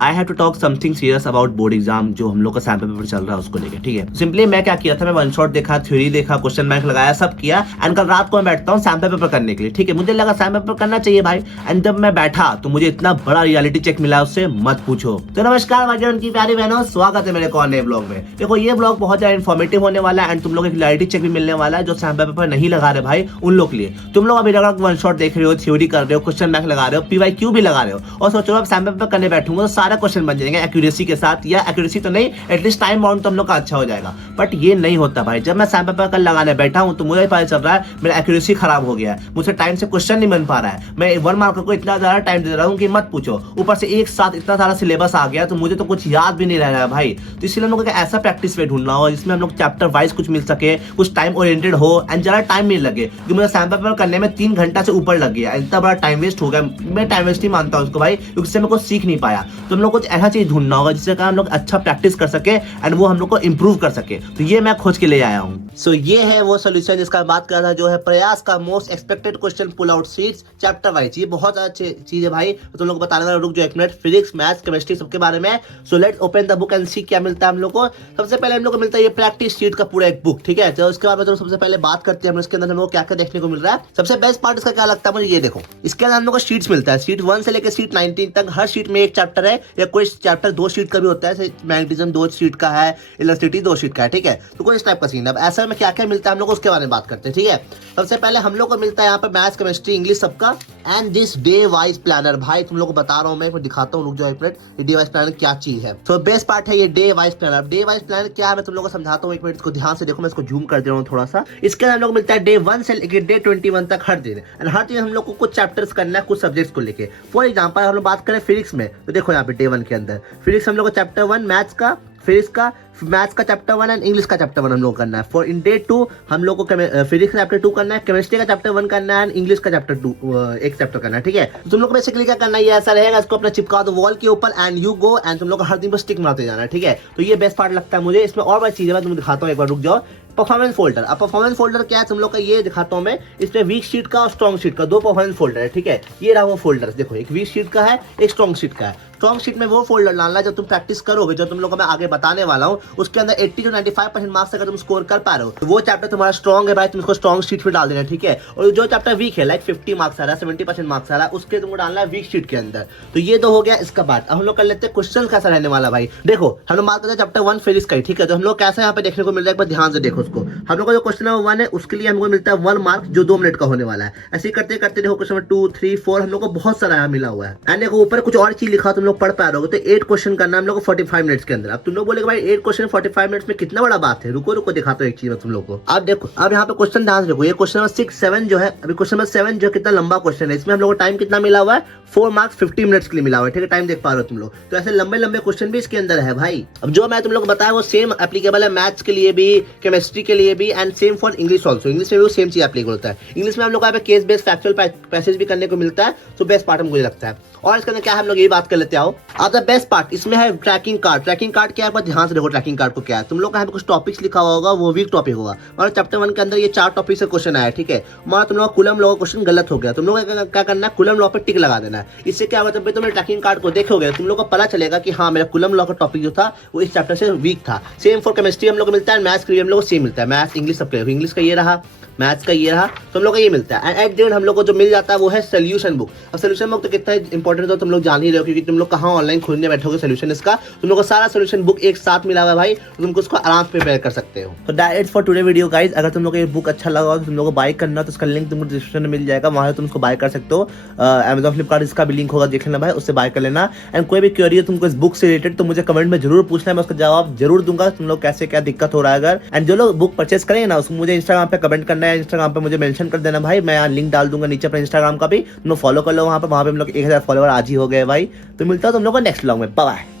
I have to talk something serious about board exam जो हम लोग का सैम्पल पेपर चल रहा है उसको लेके, ठीक है। सिंपली मैं क्या किया था, मैं वन शॉट देखा, थ्योरी देखा, क्वेश्चन बैंक लगाया, सब किया एंड कल रात को मैं बैठता हूँ सैम्पल पेपर करने के लिए, ठीक है। मुझे लगा सैम्पल पेपर करना चाहिए भाई, एंड जब मैं बैठा तो मुझे इतना बड़ा रियलिटी चेक मिला, उससे मत पूछो। तो नमस्कार भाई उनकी प्यारी बहनों, स्वागत है मेरे एक और नए ब्लॉग में। देखो ये ब्लॉग बहुत ज्यादा इन्फॉर्मेटिव होने वाला है एंड तुम लोग एक रियलिटी चेक भी मिलने वाला है जो सैम्पल पेपर नहीं लगा रहे भाई उन लोग के लिए। तुम लोग अभी लगा वन शॉट देख रहे हो, थ्योरी कर रहे हो, क्वेश्चन बैंक लगा रहे हो, PYQ भी लगा रहे हो और सोचो अब सैम्पल पेपर करने बैठूंगा तो सारा क्वेश्चन बन जाएंगे एक्यूरेसी के साथ, या एक्यूरेसी तो नहीं एटलीस्ट टाइम बाउंड तो हम लोग का अच्छा हो जाएगा। बट ये नहीं होता भाई, जब मैं सैम्पल पेपर कल लगाने बैठा हूं तो मुझे पता चल रहा है मेरा एक्यूरेसी खराब हो गया है, मुझसे टाइम से क्वेश्चन नहीं बन पा रहा है, मैं 1 मार्क को इतना ज्यादा टाइम दे रहा हूँ कि मत पूछो। ऊपर से एक साथ इतना सारा सिलेबस आ गया तो मुझे तो कुछ याद भी नहीं रह रहा है भाई। तो इसलिए हम लोग को ऐसा प्रैक्टिस वे ढूंढना हो जिसमें हम लोग चैप्टर वाइज कुछ मिल सके, कुछ टाइम ओरिएंटेड हो एंड ज्यादा टाइम नहीं लगे, क्योंकि मुझे सैम्पल पेपर करने में 3 घंटा से ऊपर लग गया, इतना बड़ा टाइम वेस्ट हो गया। मैं टाइम वेस्ट ही मानता हूँ उसको भाई, क्योंकि इससे मैं कुछ सीख नहीं पाया। तो हम लोग कुछ ऐसा चीज ढूंढना होगा जिससे हम लोग अच्छा प्रैक्टिस कर सके एंड वो हम लोग को इंप्रूव कर सके। तो ये मैं खोज के ले आया हूँ। सो ये है वो सोल्यूशन जिसका बात कर रहा था, जो है प्रयास का most expected question pull out sheets chapter wise. ये बहुत अच्छी चीज है भाई, तो तुम लोग को बताने वाला, रुक जो एक मिनट, फिजिक्स मैथ्स केमिस्ट्री सबके बारे में। So let's open the book and see क्या मिलता है हम लोग को। सबसे पहले हम लोग को मिलता है ये प्रैक्टिस शीट का पूरा एक बुक, ठीक है। तो उसके बाद में सबसे पहले बात करते हैं हम इसके अंदर हम लोग क्या क्या देखने को मिल रहा है। सबसे बेस्ट पार्ट इसका क्या लगता है मुझे, ये देखो इसके अंदर हम लोग को शीट्स मिलता है, शीट 1 से लेकर शीट 19 तक। हर शीट में एक चैप्टर है, या कोई चैप्टर 2 शीट का भी होता है, मैग्नेटिज्म 2 शीट का है, इलेक्ट्रिसिटी 2 शीट का है, ठीक है। तो कोई इस टाइप का सीन है। अब ऐसा में क्या क्या मिलता है हम लोग उसके बारे में बात करते हैं, ठीक है। सबसे पहले हम लोग को मिलता है यहाँ पे मैथ्स केमिस्ट्री इंग्लिश सबका and this day wise planner. भाई तुम लोग को बता रहा हूँ मैं दिखाता हूँ, रुक जाओ एक मिनट, ये डे वाइज प्लानर क्या चीज है। तो बेस्ट पार्ट है ये day wise planner. Day wise planner क्या है मैं तुम लोग को समझाता हूँ, एक मिनट इसको ध्यान से देखो, मैं इसको जूम कर दे रहा हूँ थोड़ा सा। इसके अंदर हम लोग मिलता है डे 1 से लेकर डे 21 तक हर दिन, एंड हर दिन हम लोग को कुछ चैप्टर्स करना है कुछ सब्जेक्ट्स को लेके। फॉर एग्जाम्पल हम लोग बात करें फिजिक्स में, तो देखो यहाँ पे डे 1 के अंदर फिजिक्स हम लोग को चैप्टर 1 मैथ्स का, फिजिक्स का, मैथ्स का चैप्टर 1 एंड इंग्लिश का चैप्टर 1 हम लोग करना है। फॉर इन डे 2 हम लोग को फिजिक्स का चैप्टर 2 करना है, केमिस्ट्री का चैप्टर 1 करना है एंड इंग्लिश का चैप्टर 2 एक चैप्टर करना है, ठीक है। तो तुम लोग को बेसिकली क्या करना है, ये ऐसा रहेगा, इसको अपना चिपका दो वॉल के ऊपर एंड यू गो एंड तुम लोग को हर दिन बस स्टिक मारते जाना है, ठीक है। तो ये बेस्ट पार्ट लगता है मुझे। इसमें और बड़ी चीज है, मैं तुम्हें दिखाता हूँ, एक बार रुक जाओ। Performance folder. अब परफॉर्मेंस फोल्डर क्या है तुम लोग का, ये दिखाता हूं मैं। इसमें वीक शीट का और स्ट्रॉन्ग शीट का 2 परफॉर्मेंस फोल्डर है, ठीक है। ये रहा वो फोल्डर, देखो एक वीक शीट का है, एक स्ट्रॉन्ग शीट का है। स्ट्रॉन्ग शीट में वो फोल्डर डालना है जो तुम प्रैक्टिस करोगे, जो तुम लोग को मैं आगे बताने वाला हूँ। उसके अंदर 80 to 95% मार्क्स अगर तुम स्कोर कर पा रहे हो तो वो चैप्टर तुम्हारा स्ट्रॉन्ग है भाई, तुम उसको स्ट्रॉन्ग शीट में डाल देना, ठीक है। और जो चैप्टर वीक है, लाइक 50 मार्क्स आ रहा है, 70% मार्क्स आ रहा है, उसके तुमको डालना है वीक शीट के अंदर। तो ये तो हो गया इसका बात। अब हम लोग कर लेते हैं क्वेश्चन कैसा रहने वाला भाई। देखो हम लोग बात करते हैं चैप्टर 1 फिजिक्स का ही, ठीक है। तो हम लोग कैसा यहाँ पे देखने को मिल रहा है, एक बार ध्यान से देखो उसको। हम लोग का जो क्वेश्चन नंबर 1 है उसके लिए हमको मिलता है 1 मार्क, जो 2 मिनट का होने वाला है। ऐसे करते करते देखो क्वेश्चन नंबर 2, 3, 4 हम लोग को बहुत सारा यहाँ मिला हुआ है। एंड देखो ऊपर कुछ और चीज लिखा तुम लोग पढ़ पा रहे हो। तो 8 क्वेश्चन करना हम लोग को 45 मिनट्स के अंदर। अब तुम लोग बोलेगे भाई 8 क्वेश्चन 45 मिनट्स में कितना बड़ा बात है, रुको रुको दिखाता हूँ एक चीज तुम लोग को। अब देखो अब यहाँ पे क्वेश्चन ध्यान से देखो, ये क्वेश्चन नंबर 6, 7 जो है, अभी क्वेश्चन नंबर 7 जो कितना लंबा क्वेश्चन है, इसमें हम लोग को टाइम कितना मिला हुआ है, 4 मार्क्स 50 मिनट्स के लिए मिला हुआ है, ठीक है। टाइम देख पा रहे हो तुम लोग। तो ऐसे लंबे लंबे क्वेश्चन भी इसके अंदर है भाई। अब जो मैं तुम लोग को बताया वो सेम एप्लीकेबल है मैथ्स के लिए भी, केमिस्ट्री के लिए भी and same for English also. English में भी सेम चीज एप्लीकेबल होता है। इंग्लिश में हम लोग को केस बेस्ड फैक्चुअल पैसेज भी करने को मिलता है, तो बेस्ट पार्ट मुझे लगता है। और इसके अंदर क्या है हम लोग यही बात कर लेते आओ। अब द बेस्ट पार्ट इसमें है ट्रैकिंग कार्ड। ट्रैकिंग कार्ड क्या है ध्यान से देखो, ट्रैकिंग कार्ड को क्या है। तुम लोग का यहाँ पे कुछ टॉपिक्स लिखा हुआ होगा, वो वीक टॉपिक होगा। और चैप्टर 1 के अंदर ये 4 टॉपिक से क्वेश्चन आया, ठीक है। हमारा तुम लोग कूलम लॉ का क्वेश्चन गलत हो गया, तुम लोग क्या करना है, कूलम लॉ पे टिक लगा देना है। इससे क्या होगा, जब तुम ट्रैकिंग कार्ड को देखोगे तुम लोग को पता चलेगा कि हाँ मेरा कूलम लॉ का टॉपिक जो था वो इस चैप्टर से वीक था। सेम फॉर केमिस्ट्री हम लोग को मिलता है, मैथ्स के लिए हम लोग को सेम मिलता है। मैथ्स इंग्लिश सबके, इंग्लिश का ये रहा, मैथ्स का ये रहा, तो हम लोग का ये मिलता है। एंड एट द एंड हम लोग को जो मिल जाता है वो है सोल्यूशन बुक। अब सोल्यूशन बुक तो कितना इंपॉर्टेंट है तुम लोग जान ही रहे हो, क्योंकि तुम लोग कहाँ ऑनलाइन खोलने बैठोगे सोल्यूशन इसका। तुम लोग को सारा सोल्यूशन बुक एक साथ मिला हुआ है भाई, तो तुमको उसको आराम से प्रिपेयर कर सकते हो। तो that is for today video guys. अगर तुम लोग को ये बुक अच्छा लगा हो तो तुम लोग को बाय करना, तो उसका लिंक तुमको डिस्क्रिप्शन में मिल जाएगा, वहां से तुम उसको बाय कर सकते हो। Amazon फ्लिपकार्ट इसका भी लिंक होगा, देख लेना भाई, उससे बाय कर लेना। एंड कोई भी क्वेरी है तुमको इस बुक से रिलेटेड तो मुझे कमेंट में जरूर पूछना है, मैं उसका जवाब जरूर दूंगा। तुम लोग कैसे क्या दिक्कत हो रहा है अगर, एंड जो लोग बुक परचेस करेंगे ना उसको मुझे इंस्टाग्राम पे कमेंट करना है, इंस्टाग्राम पे मुझे मेंशन कर देना भाई। मैं यहाँ लिंक डाल दूंगा नीचे अपने इंस्टाग्राम का भी, तुम लोग फॉलो कर लो वहां पे हम लोग 1000 फॉलोवर आज ही हो गए भाई। तो मिलता है तुम लोग को नेक्स्ट व्लॉग में, बाय।